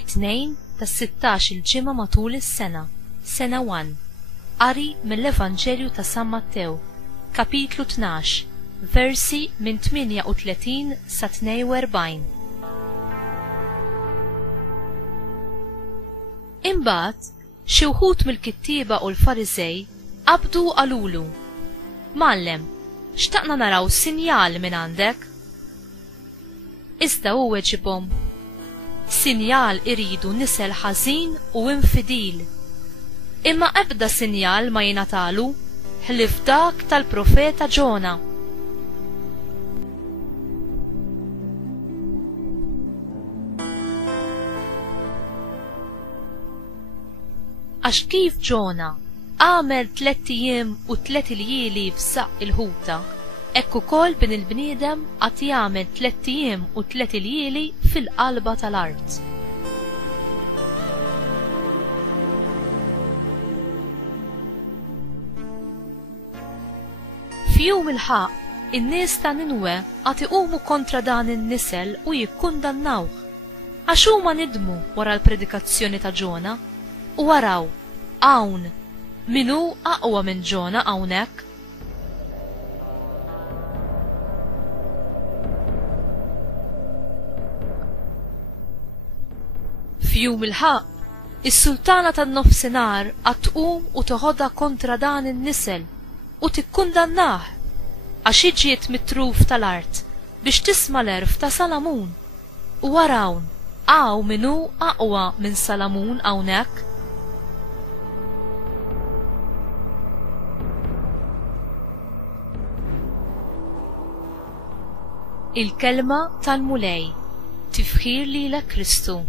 it-tnejn tas-16 il-ġimgħa matul is-sena, sena 1. Qari mill-Evanġelju ta' San Mattew, kapitlu 12, versi minn 38 sa 42. Imbagħad xi wħud mill-kittieba u l-Fariżej qabdu qalulu: Mallem, xtaqna naraw sinjal minn għandek. Iżda hu weġibhom: sinjal iridu nisel ħażin u infidil. Imma ebda sinjal ma jingħatalu ħlief dak tal-profeta Ġona. Għax kif Ġona għamel 3 ijiem u 3 lieli f'saq il-ħuta, hekk ukoll bin il-bniedem qatt jagħmel 3 ijiem u 3 lieli fil-qalba tal-art. F'jum il-ħaq in-nies ta' Ninwe qatt iqumu kontra dan in-nisel u jikkundannawh għax huma nidmu wara l-predikazzjoni ta' Ġona u waraw hawn min hu aqwa minn Ġona hawnhekk. F'jum il-ħaq, is-sultana tan-nofsinhar qatt tqum u toħodha kontra dan in-nisel u tikkundannah għax ġiet mitruf tal-art biex tisma' l-erf ta' Salamun u warawn hawn min hu aqwa minn Salamun hawnhekk. Il-kelma tal-mulej tifħir lilek Kristu.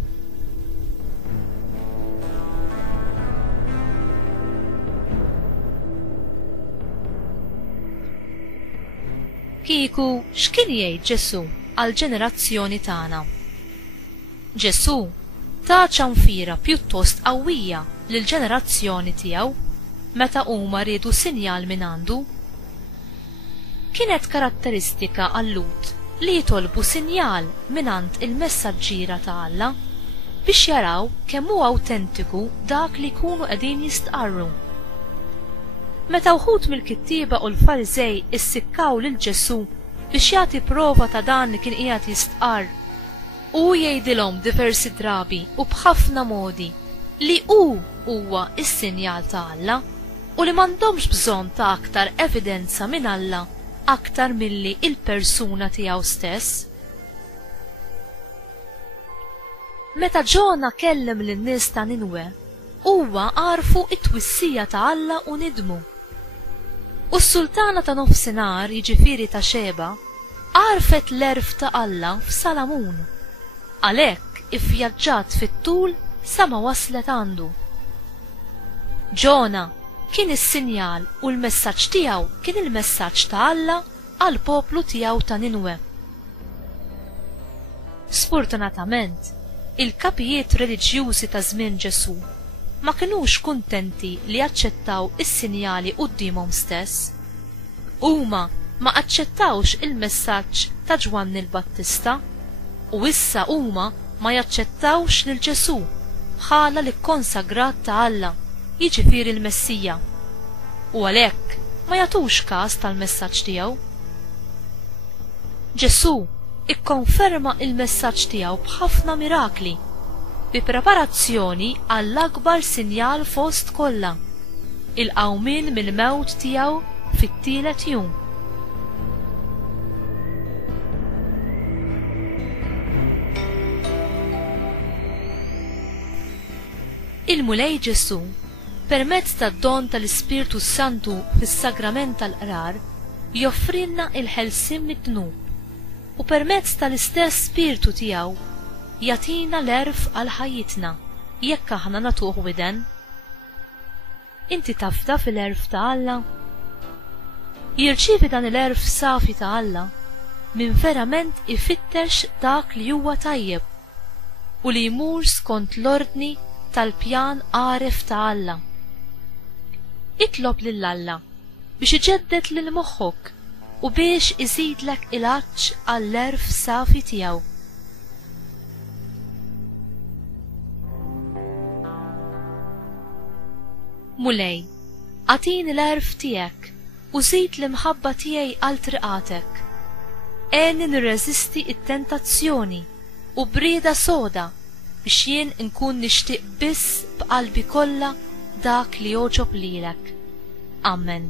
Kieku x'kien jgħid Ġesu għall-ġenerazzjoni tagħna? Ġesu ta' ċanfira pjuttost qawwija lill-ġenerazzjoni tiegħu meta huma riedu sinjal minn għandu. Kienet karatteristika għall-Lut li jitolbu sinjal minant il-messaġġiera ta' Alla biex jaraw kemm hu awtentiku dak li jkunu qegħdin jistqarru. Meta wħud mill-kittieba u l-Fariżej issikkaw lil Ġesu biex jagħti prova ta' dan li kien qiegħed jistqarr u jgħidilhom diversi drabi u b'ħafna modi li hu huwa s-sinjal ta' Alla u li m'għandhomx bżonn ta' aktar evidenza minn Alla aktar milli il-persuna tiegħu stess. Meta Ġona kellem lin-nies ta' Ninwe, huwa għarfu t-twissija ta' Alla u nidmu. U s-sultana ta' nofsinhar, jiġifieri ta' Xeba, għarfet l-erf ta' Alla f'Salamun. Għalhekk ivvjaġġat fit-tul sa ma waslet għandu. Ġona kien is-sinjal u l-messaġġ tiegħu kien il-messaġġ ta' Alla għall poplu tiegħu ta' Ninwe. Sfortunatament, il-kapijiet reliġjużi ta' żmien Ġesu ma kinux kuntenti li jaċċettaw is-sinjali qudiemhom stess. Huma ma aċċettawx il-messaġġ ta' Ġwanni l-Battista u issa huma ma jaċċettawx lil Ġesu bħala l-ikkonsagrat ta' Alla, jiġifieri l-Messija, u għalhekk ma jagħtux każ tal-messaġġ tiegħu. Ġesu ikkonferma il-messaġġ tiegħu b'ħafna mirakli bi preparazzjoni għall-akbar sinjal fost kollha, il-qawmien mill-mewt tiegħu fit-tielet jum. Il-mulej Ġesu permezz tad-don tal-Ispirtu Santu fis-sagrament tal-qrar joffrilna il-ħelsien mid-dnub u permezz tal-istess Spirtu tiegħu jagħtina l-erf għal ħajjitna jekk aħna nagħtuh widen. Inti tafda fil-erf ta' Alla? Jirċievi dan il-erf safi ta' Alla min verament ifittex dak li huwa tajjeb u li jmur skont l-ordni tal-pjan għaref ta' Alla. Itlob lil Alla biex iġeddet lil moħħok u biex iżidlek il-għaġġ għall-erf safi tiegħu. Mulej, għatini l-għarf tiegħek u żid l-imħabba tiegħi għal triqatek. Għenni nirreżisti it-tentazzjoni u brieda soda biex jien nkun nixtieq biss b'qalbi kollha dak li joġob lilek. Amen.